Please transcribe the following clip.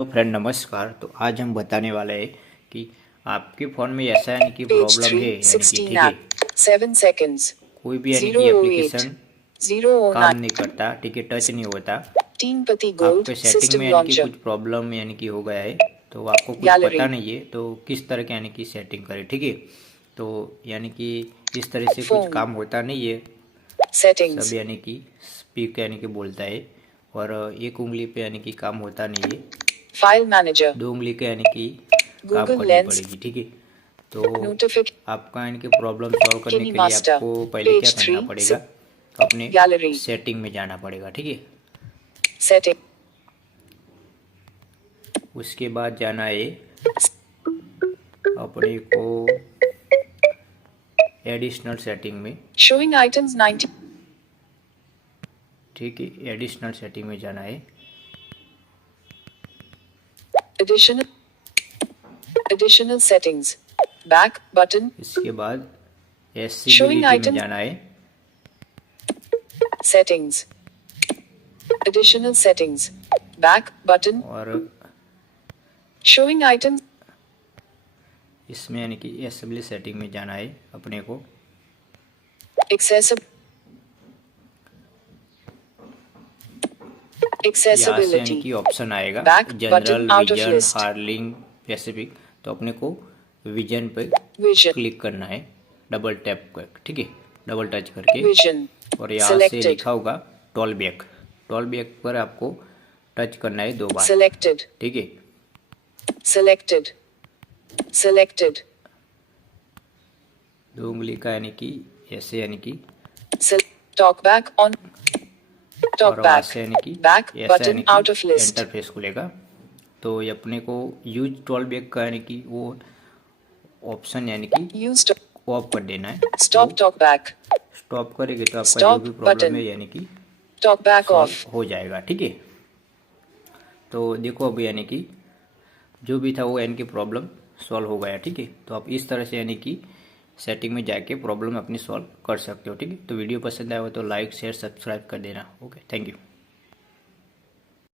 तो फ्रेंड नमस्कार। तो आज हम बताने वाले हैं कि आपके फ़ोन में ऐसा यानी कि Page प्रॉब्लम 3, है यानी कि 16 ठीक है, app, 7 seconds, कोई भी यानी कि 008, एप्लीकेशन 009, काम नहीं करता, ठीक है, टच नहीं होता, Teen Pati Gold, आपके सेटिंग में System यानी कि Launcher, कुछ प्रॉब्लम यानी कि हो गया है, तो आपको कुछ पता Gallery, नहीं है तो किस तरह के यानी कि सेटिंग करें, ठीक है। तो यानी कि इस तरह से कुछ Phone, काम होता नहीं है, सब Settings, यानी कि स्पीक यानी कि बोलता है और एक उंगली पे यानी कि काम होता नहीं है, File Manager, दो उंगली के यानी कि काम Google करनी Lens, पड़ेगी, ठीक है। तो Notification, आपका इनके प्रॉब्लम सॉल्व करने के लिए KineMaster, आपको पहले क्या Page करना 3, पड़ेगा, अपने Gallery, सेटिंग में जाना पड़ेगा, ठीक है। Setting, उसके बाद जाना है अपने को एडिशनल सेटिंग में, Showing items 90, ठीक है, एडिशनल सेटिंग में जाना है। Additional Settings, Back button, इसके बाद Showing एसेसिबिलिटी में items, जाना है Settings, Additional Settings, Back button, और Showing items, इसमें यानी कि एसेसिबिलिटी सेटिंग में जाना है अपने को। Accessible, यहाँ से यानी Accessibility, कि ऑप्शन आएगा Back button general, out of vision, list, हार्लिंग, specific. तो अपने को विजन पे Vision, क्लिक करना है, डबल टैप कर, ठीक है, डबल टच करके। Vision, और यहाँ से Selected, लिखा होगा टॉल बैक, टॉल बैक पर आपको टच करना है 2 बार, Selected, ठीक है। Selected, Selected, दो उंगली का यानी कि ऐसे यानी कि Talk back on, Talk और वहाँ back, से यानी कि Back ऐसा button यानी कि out of list, इंटरफेस खुलेगा। तो ये अपने को यूज टॉल बैक का यानी कि वो ऑप्शन यानी कि Use ऑफ कर देना है। Stop तो Talk back, स्टॉप करेंगे तो आपका जो Stop भी प्रॉब्लम है button, यानी कि Talk back off, सॉल्व हो जाएगा, ठीक है। तो देखो अभी यानी कि जो भी था वो यानी कि प्रॉब्लम सॉल्व हो गया, ठीक है। तो आप इस तरह से यानी कि सेटिंग में जाके प्रॉब्लम अपनी सॉल्व कर सकते हो, ठीक है। तो वीडियो पसंद आया हो तो लाइक शेयर सब्सक्राइब कर देना। Okay, thank you.